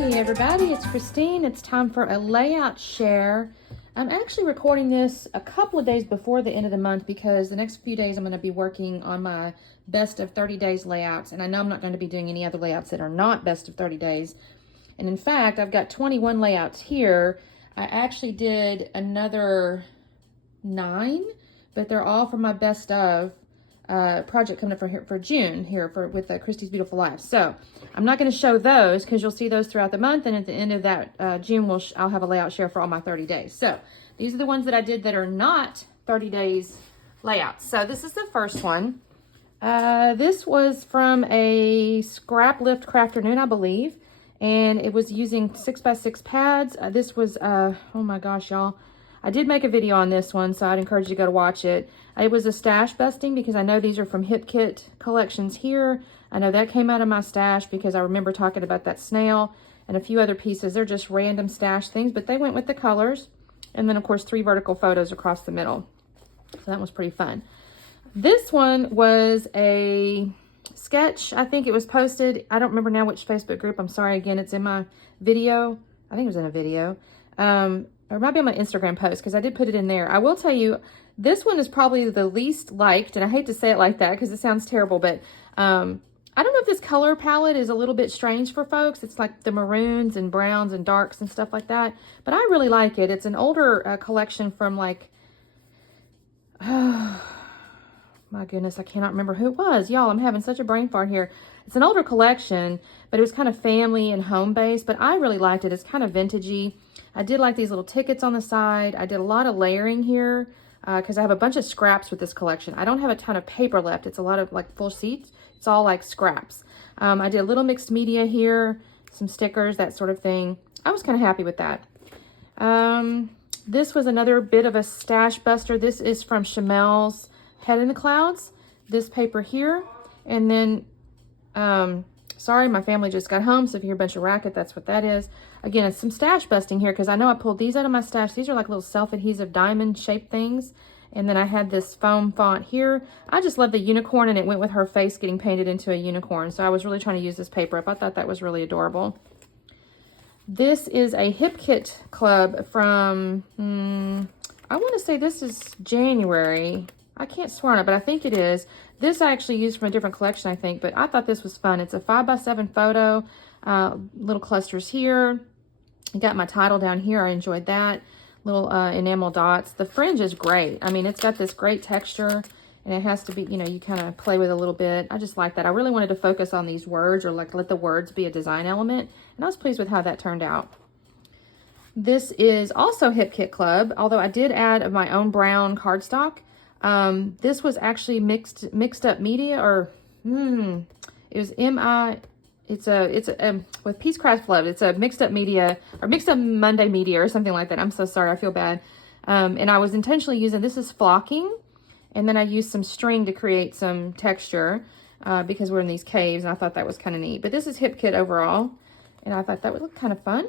Hey everybody, it's Christine. It's time for a layout share. I'm actually recording this a couple of days before the end of the month because the next few days I'm going to be working on my best of 30 days layouts, and I know I'm not going to be doing any other layouts that are not best of 30 days. And in fact, I've got 21 layouts here. I actually did another 9, but they're all for my best of project coming up for June with Christy's Beautiful Life. So I'm not going to show those because you'll see those throughout the month, and at the end of that June I'll have a layout share for all my 30 days. So these are the ones that I did that are not 30 days layouts. So this is the first one. This was from a Scrap Lift Crafternoon, I believe, and it was using 6x6 pads. This was oh my gosh, y'all, I did make a video on this one, so I'd encourage you to go to watch it. It was a stash busting because I know these are from Hip Kit collections here. I know that came out of my stash because I remember talking about that snail and a few other pieces. They're just random stash things, but they went with the colors. And then, of course, 3 vertical photos across the middle. So that was pretty fun. This one was a sketch. I think it was posted. I don't remember now which Facebook group. I'm sorry. Again, it's in my video. I think it was in a video. Or it might be on my Instagram post because I did put it in there. I will tell you, this one is probably the least liked, and I hate to say it like that because it sounds terrible, but I don't know if this color palette is a little bit strange for folks. It's like the maroons and browns and darks and stuff like that, but I really like it. It's an older collection from like, oh my goodness, I cannot remember who it was. Y'all, I'm having such a brain fart here. It's an older collection, but it was kind of family and home based, but I really liked it. It's kind of vintagey. I did like these little tickets on the side. I did a lot of layering here because I have a bunch of scraps with this collection. I don't have a ton of paper left. It's a lot of like full sheets. It's all like scraps. I did a little mixed media here, some stickers, that sort of thing. I was kind of happy with that. This was another bit of a stash buster. This is from Chamel's Head in the Clouds. This paper here. And then, sorry, my family just got home, so if you hear a bunch of racket, that's what that is. Again, it's some stash busting here because I know I pulled these out of my stash. These are like little self-adhesive diamond-shaped things. And then I had this foam font here. I just love the unicorn, and it went with her face getting painted into a unicorn. So I was really trying to use this paper up. I thought that was really adorable. This is a Hip Kit Club from, I want to say this is January. I can't swear on it, but I think it is. This I actually used from a different collection, I think, but I thought this was fun. It's a 5x7 photo, little clusters here. I got my title down here. I enjoyed that. Little enamel dots. The fringe is great. I mean, it's got this great texture, and it has to be, you know, you kind of play with it a little bit. I just like that. I really wanted to focus on these words, or like let the words be a design element, and I was pleased with how that turned out. This is also Hip Kit Club, although I did add my own brown cardstock. This was actually mixed up media, or it was it's a with Peace Craft Love. It's a mixed up media, or mixed up Monday media, or something like that. I'm so sorry, I feel bad. And I was intentionally using, this is flocking, and then I used some string to create some texture because we're in these caves, and I thought that was kind of neat. But this is Hip Kit overall, and I thought that would look kind of fun.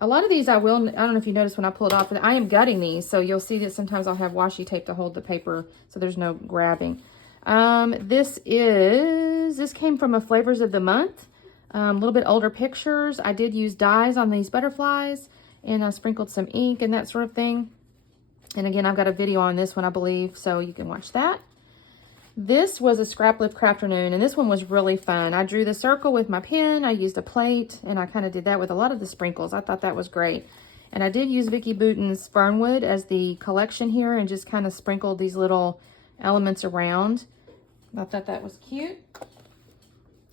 A lot of these I don't know if you noticed when I pull it off, but I am gutting these, so you'll see that sometimes I'll have washi tape to hold the paper so there's no grabbing. This came from a Flavors of the Month, a little bit older pictures. I did use dyes on these butterflies, and I sprinkled some ink and that sort of thing. And again, I've got a video on this one, I believe, so you can watch that. This was a Scrap Lift Crafternoon, and this one was really fun. I drew the circle with my pen. I used a plate, and I kind of did that with a lot of the sprinkles. I thought that was great. And I did use Vicki Boutin's Fernwood as the collection here, and just kind of sprinkled these little elements around. I thought that was cute.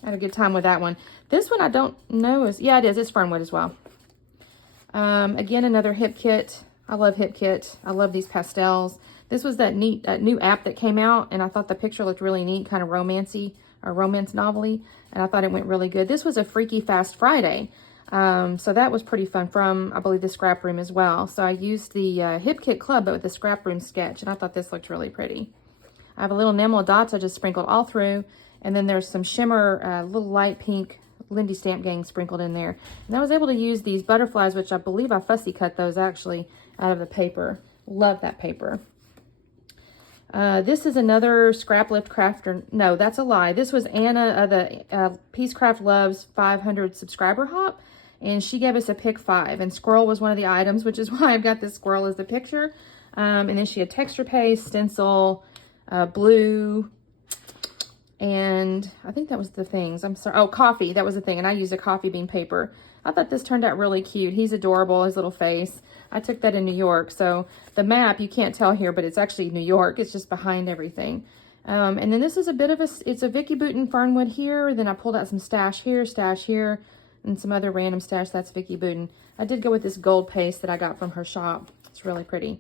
I had a good time with that one. This one I don't know is, yeah, it is. It's Fernwood as well. Again, another Hip Kit. I love Hip Kit. I love these pastels. This was that neat new app that came out, and I thought the picture looked really neat, kind of romancy or romance novel-y, and I thought it went really good. This was a Freaky Fast Friday, so that was pretty fun from, I believe, the Scrap Room as well. So I used the Hip Kit Club, but with the Scrap Room sketch, and I thought this looked really pretty. I have a little enamel dots I just sprinkled all through, and then there's some shimmer, little light pink Lindy Stamp Gang sprinkled in there. And I was able to use these butterflies, which I believe I fussy cut those actually out of the paper. Love that paper. This is another Scrapbook Crafter. No, that's a lie. This was Anna of the Peace Craft Loves 500 subscriber hop, and she gave us a pick 5, and squirrel was one of the items, which is why I've got this squirrel as the picture. And then she had texture paste, stencil, blue, and I think that was the things. I'm sorry. Oh, coffee. That was the thing, and I used a coffee bean paper. I thought this turned out really cute. He's adorable, his little face. I took that in New York, so the map, you can't tell here, but it's actually New York. It's just behind everything. And then this is a bit of it's a Vicky Bouton Fernwood here. Then I pulled out some stash here, and some other random stash. That's Vicky Bouton. I did go with this gold paste that I got from her shop. It's really pretty.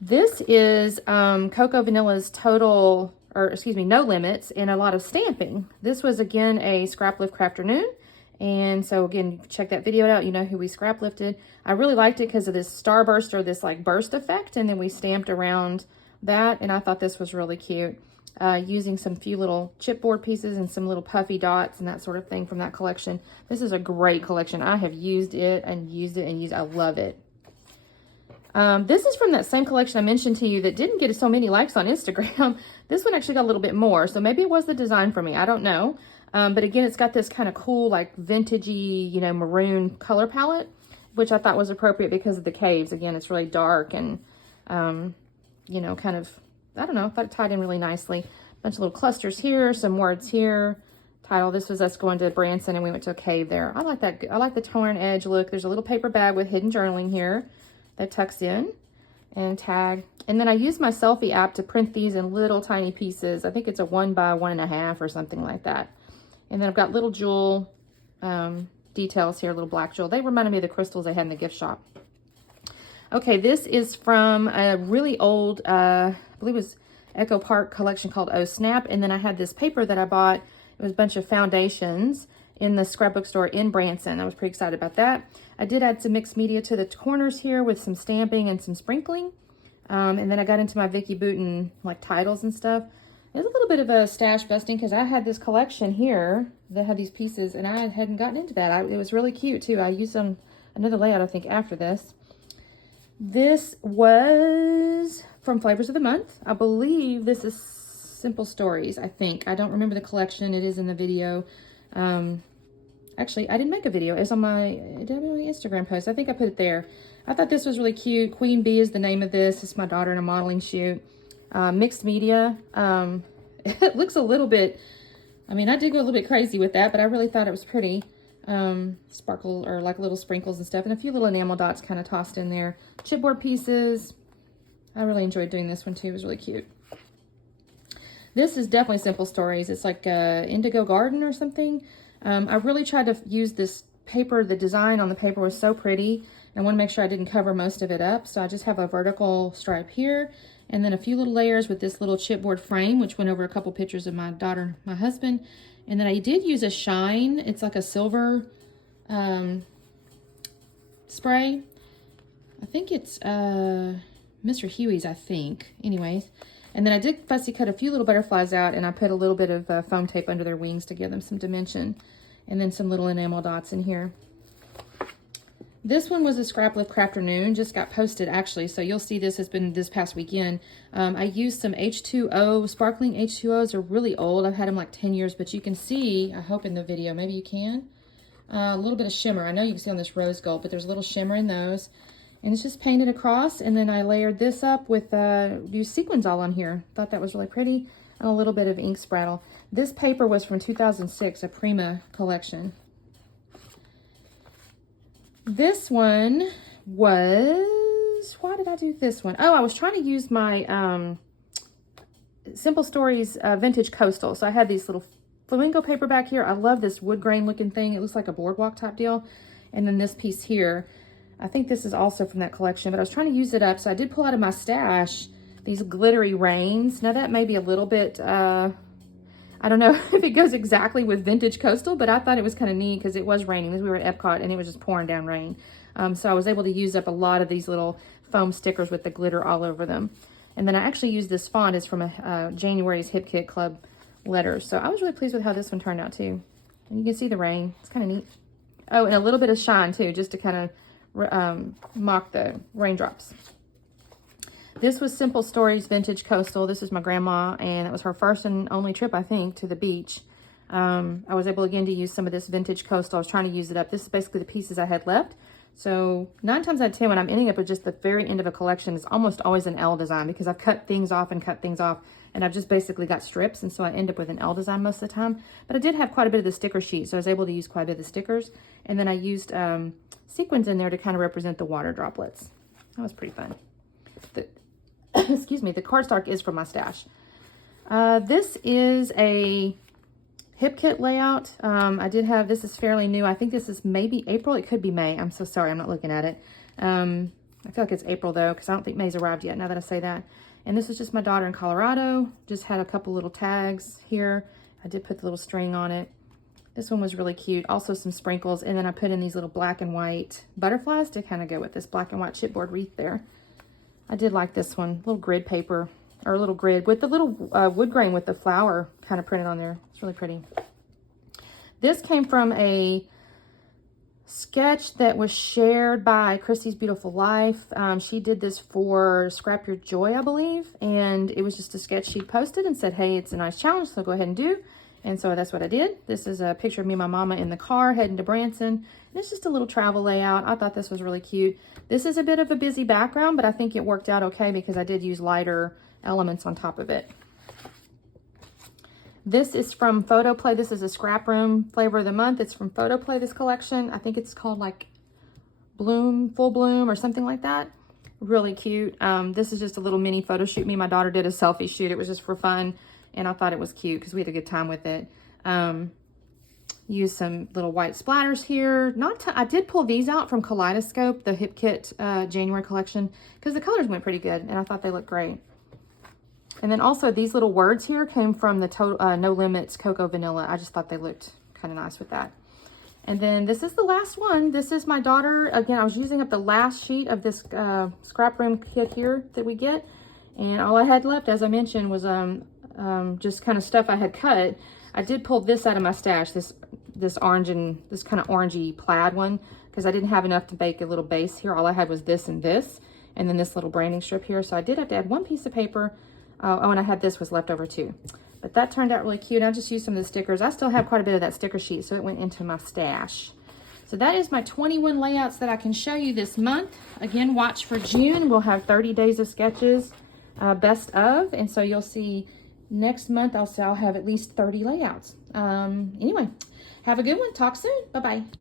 This is Coco Vanilla's Total, or excuse me, No Limits, and a lot of stamping. This was, again, a Scrapbook Crafternoon. And so, again, check that video out. You know who we scrap lifted. I really liked it because of this starburst, or this like burst effect. And then we stamped around that. And I thought this was really cute. Using some few little chipboard pieces and some little puffy dots and that sort of thing from that collection. This is a great collection. I have used it and used it and used it. I love it. This is from that same collection I mentioned to you that didn't get so many likes on Instagram. This one actually got a little bit more. So maybe it was the design for me. I don't know. But again, it's got this kind of cool, like vintagey, you know, maroon color palette, which I thought was appropriate because of the caves. Again, it's really dark and, you know, kind of, I don't know, I thought it tied in really nicely. Bunch of little clusters here, some words here. Title, this was us going to Branson and we went to a cave there. I like that. I like the torn edge look. There's a little paper bag with hidden journaling here that tucks in and tag. And then I used my selfie app to print these in little tiny pieces. I think it's a 1 by 1.5 or something like that. And then I've got little jewel details here, little black jewel. They reminded me of the crystals they had in the gift shop. Okay, this is from a really old, I believe it was Echo Park collection called Oh Snap. And then I had this paper that I bought. It was a bunch of foundations in the scrapbook store in Branson. I was pretty excited about that. I did add some mixed media to the corners here with some stamping and some sprinkling. And then I got into my Vicky Bouton like titles and stuff. There's a little bit of a stash busting because I had this collection here that had these pieces and I hadn't gotten into that. It was really cute too. I used another layout, I think, after this. This was from Flavors of the Month. I believe this is Simple Stories, I think. I don't remember the collection. It is in the video. Actually, I didn't make a video. It's on my Instagram post. I think I put it there. I thought this was really cute. Queen Bee is the name of this. It's my daughter in a modeling shoot. Mixed media. It looks a little bit, I mean, I did go a little bit crazy with that, but I really thought it was pretty. Sparkle, or like little sprinkles and stuff, and a few little enamel dots kind of tossed in there. Chipboard pieces. I really enjoyed doing this one too. It was really cute. This is definitely Simple Stories. It's like Indigo Garden or something. I really tried to use this paper. The design on the paper was so pretty. I want to make sure I didn't cover most of it up. So I just have a vertical stripe here. And then a few little layers with this little chipboard frame, which went over a couple pictures of my daughter and my husband. And then I did use a shine. It's like a silver spray. I think it's Mr. Huey's, I think. Anyways. And then I did fussy cut a few little butterflies out, and I put a little bit of foam tape under their wings to give them some dimension. And then some little enamel dots in here. This one was a Scrapbook Crafternoon, just got posted actually, so you'll see this has been this past weekend. I used some H2O, sparkling H2Os. Are really old. I've had them like 10 years, but you can see, I hope in the video, maybe you can, a little bit of shimmer. I know you can see on this rose gold, but there's a little shimmer in those. And it's just painted across, and then I layered this up with used sequins all on here. Thought that was really pretty, and a little bit of ink sprattle. This paper was from 2006, a Prima collection. This one was, why did I do this one? Oh, I was trying to use my Simple Stories Vintage Coastal. So I had these little flamingo paper back here. I love this wood grain looking thing. It looks like a boardwalk type deal. And then this piece here, I think this is also from that collection, but I was trying to use it up. So I did pull out of my stash these glittery rains. Now that may be a little bit, I don't know if it goes exactly with Vintage Coastal, but I thought it was kind of neat because it was raining. We were at Epcot and it was just pouring down rain. So I was able to use up a lot of these little foam stickers with the glitter all over them. And then I actually used this font. It's from a January's Hip Kit Club letters. So I was really pleased with how this one turned out too. And you can see the rain. It's kind of neat. Oh, and a little bit of shine too, just to kind of mock the raindrops. This was Simple Stories Vintage Coastal. This is my grandma, and it was her first and only trip, I think, to the beach. I was able again to use some of this vintage coastal. I was trying to use it up. This is basically the pieces I had left. So 9 times out of 10, when I'm ending up with just the very end of a collection, it's almost always an L design because I've cut things off, and I've just basically got strips, and so I end up with an L design most of the time. But I did have quite a bit of the sticker sheet, so I was able to use quite a bit of the stickers, and then I used sequins in there to kind of represent the water droplets. That was pretty fun. Excuse me, the cardstock is from my stash. This is a hip kit layout. I did have, this is fairly new. I think this is maybe April. It could be May. I'm so sorry. I'm not looking at it. I feel like it's April though, because I don't think May's arrived yet now that I say that. And this is just my daughter in Colorado. Just had a couple little tags here. I did put the little string on it. This one was really cute. Also some sprinkles. And then I put in these little black and white butterflies to kind of go with this black and white chipboard wreath there. I did like this one. Little grid paper, or a little grid with the little wood grain with the flower kind of printed on there. It's really pretty. This came from a sketch that was shared by Christy's Beautiful Life. She did this for Scrap Your Joy, I believe. And it was just a sketch she posted and said, hey, it's a nice challenge, so go ahead and do. And so that's what I did. This is a picture of me and my mama in the car heading to Branson. And it's just a little travel layout. I thought this was really cute. This is a bit of a busy background, but I think it worked out okay because I did use lighter elements on top of it. This is from Photo Play. This is a Scrap Room Flavor of the Month. It's from Photo Play, this collection. I think it's called like Bloom, Full Bloom or something like that. Really cute. This is just a little mini photo shoot. Me and my daughter did a selfie shoot. It was just for fun, and I thought it was cute because we had a good time with it. Use some little white splatters here. I did pull these out from Kaleidoscope, the Hip Kit January collection, because the colors went pretty good, and I thought they looked great. And then also these little words here came from the No Limits Cocoa Vanilla. I just thought they looked kind of nice with that. And then this is the last one. This is my daughter. Again, I was using up the last sheet of this Scrap Room kit here that we get. And all I had left, as I mentioned, was just kind of stuff I had cut. I did pull this out of my stash, this orange and this kind of orangey plaid one, because I didn't have enough to make a little base here. All I had was this, and then this little branding strip here. So I did have to add one piece of paper. Oh, and I had this was left over too. But that turned out really cute. I just used some of the stickers. I still have quite a bit of that sticker sheet, so it went into my stash. So that is my 21 layouts that I can show you this month. Again, watch for June. We'll have 30 days of sketches, best of. And so you'll see next month, I'll have at least 30 layouts. Anyway, have a good one. Talk soon. Bye-bye.